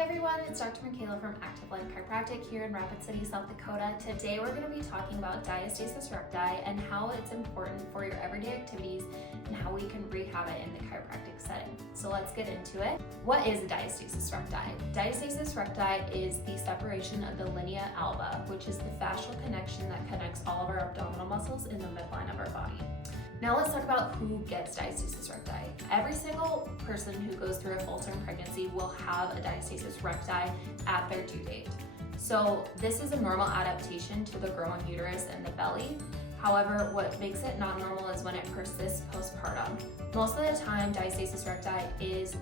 Hi everyone, it's Dr. Michaela from Active Life Chiropractic here in Rapid City, South Dakota. Today we're going to be talking about diastasis recti and how it's important for your everyday activities and how we can rehab it in the chiropractic setting. So let's get into it. What is diastasis recti? Diastasis recti is the separation of the linea alba, which is the fascial connection that connects all of our abdominal muscles in the midline of our body. Now let's talk about who gets diastasis recti. Every single person who goes through a full-term pregnancy will have a diastasis recti at their due date. So this is a normal adaptation to the growing uterus and the belly. However, what makes it not normal is when it persists postpartum. Most of the time, diastasis recti is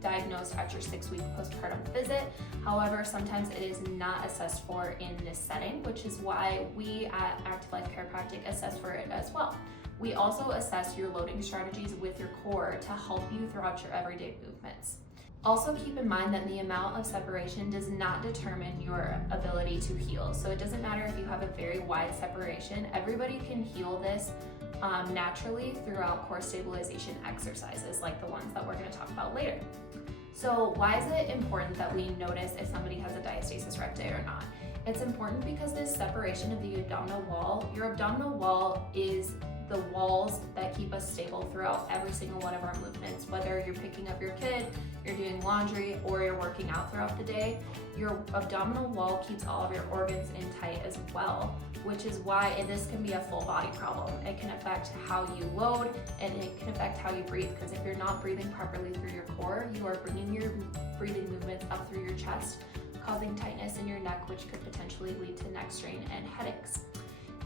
diagnosed at your 6-week postpartum visit. However, sometimes it is not assessed for in this setting, which is why we at Active Life Chiropractic assess for it as well. We also assess your loading strategies with your core to help you throughout your everyday movements. Also keep in mind that the amount of separation does not determine your ability to heal. So it doesn't matter if you have a very wide separation, everybody can heal this naturally throughout core stabilization exercises like the ones that we're going to talk about later. So why is it important that we notice if somebody has a diastasis recti or not? It's important because this separation of the abdominal wall, your abdominal wall is the walls that keep us stable throughout every single one of our movements. Whether you're picking up your kid, you're doing laundry, or you're working out throughout the day, your abdominal wall keeps all of your organs in tight as well, which is why this can be a full body problem. It can affect how you load and it can affect how you breathe, because if you're not breathing properly through your core, you are bringing your breathing movements up through your chest, causing tightness in your neck, which could potentially lead to neck strain and headaches.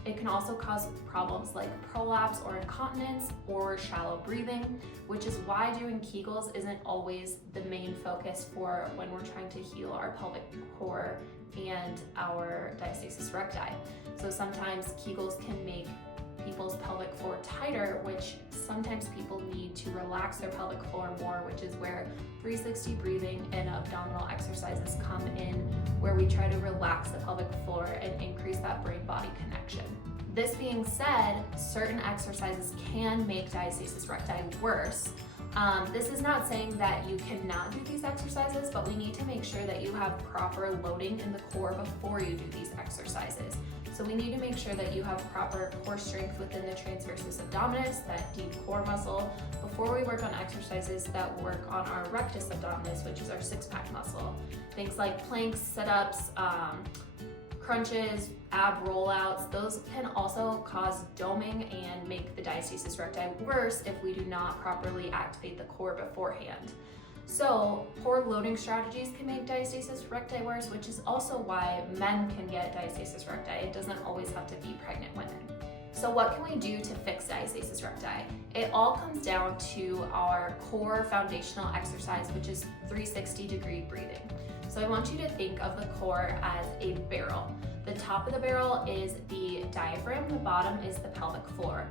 It can also cause problems like prolapse or incontinence or shallow breathing, which is why doing Kegels isn't always the main focus for when we're trying to heal our pelvic core and our diastasis recti. So sometimes Kegels can make people's pelvic floor tighter, which sometimes people need to relax their pelvic floor more, which is where 360 breathing and abdominal exercises come in, where we try to relax the pelvic floor and increase that brain-body connection. This being said, certain exercises can make diastasis recti worse. This is not saying that you cannot do these exercises, but we need to make sure that you have proper loading in the core before you do these exercises. So we need to make sure that you have proper core strength within the transversus abdominis, that deep core muscle, before we work on exercises that work on our rectus abdominis, which is our six-pack muscle. Things like planks, sit-ups, crunches, ab rollouts, those can also cause doming and make the diastasis recti worse if we do not properly activate the core beforehand. So poor loading strategies can make diastasis recti worse, which is also why men can get diastasis recti. It doesn't always have to be pregnant women. So what can we do to fix diastasis recti? It all comes down to our core foundational exercise, which is 360-degree breathing. So I want you to think of the core as a barrel. The top of the barrel is the diaphragm, the bottom is the pelvic floor.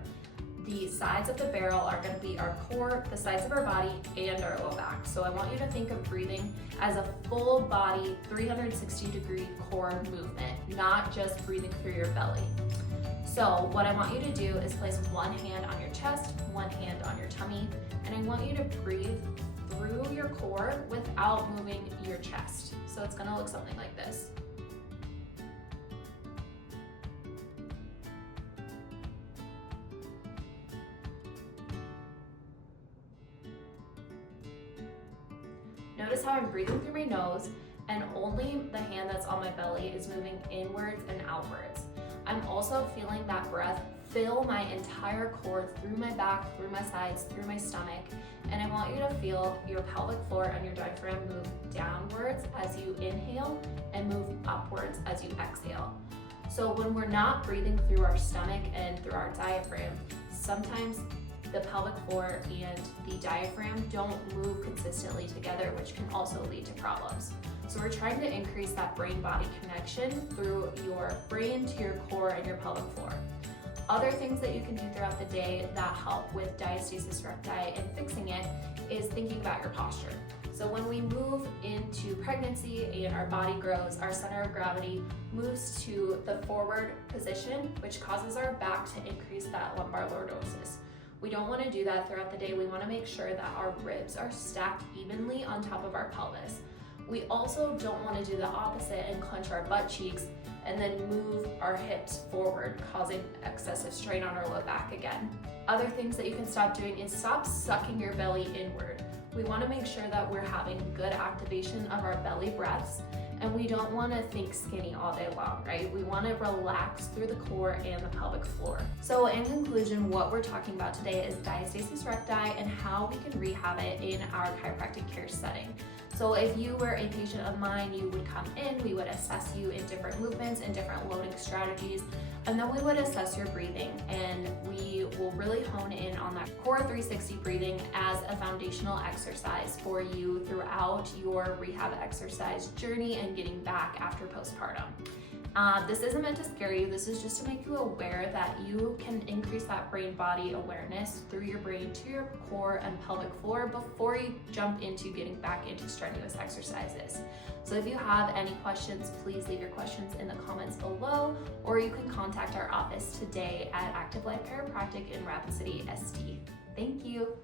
The sides of the barrel are going to be our core, the sides of our body, and our low back. So I want you to think of breathing as a full body 360-degree core movement, not just breathing through your belly. So what I want you to do is place one hand on your chest, one hand on your tummy, and I want you to breathe through your core without moving your chest. So it's going to look something like this. Notice how I'm breathing through my nose, and only the hand that's on my belly is moving inwards and outwards. I'm also feeling that breath fill my entire core through my back, through my sides, through my stomach, and I want you to feel your pelvic floor and your diaphragm move downwards as you inhale and move upwards as you exhale. So when we're not breathing through our stomach and through our diaphragm, sometimes the pelvic floor and the diaphragm don't move consistently together, which can also lead to problems. So we're trying to increase that brain-body connection through your brain to your core and your pelvic floor. Other things that you can do throughout the day that help with diastasis recti and fixing it is thinking about your posture. So when we move into pregnancy and our body grows, our center of gravity moves to the forward position, which causes our back to increase that lumbar lordosis. We don't want to do that throughout the day. We want to make sure that our ribs are stacked evenly on top of our pelvis. We also don't want to do the opposite and clench our butt cheeks and then move our hips forward, causing excessive strain on our low back again. Other things that you can stop doing is stop sucking your belly inward. We want to make sure that we're having good activation of our belly breaths, and we don't want to think skinny all day long, right? We want to relax through the core and the pelvic floor. So in conclusion, what we're talking about today is diastasis recti and how we can rehab it in our chiropractic care setting. So if you were a patient of mine, you would come in, we would assess you in different movements and different loading strategies, and then we would assess your breathing, and we will really hone in on that core 360 breathing as a foundational exercise for you throughout your rehab exercise journey and getting back after postpartum. This isn't meant to scare you. This is just to make you aware that you can increase that brain-body awareness through your brain to your core and pelvic floor before you jump into getting back into strenuous exercises. So if you have any questions, please leave your questions in the comments below, or you can contact our office today at Active Life Chiropractic in Rapid City, ST. Thank you.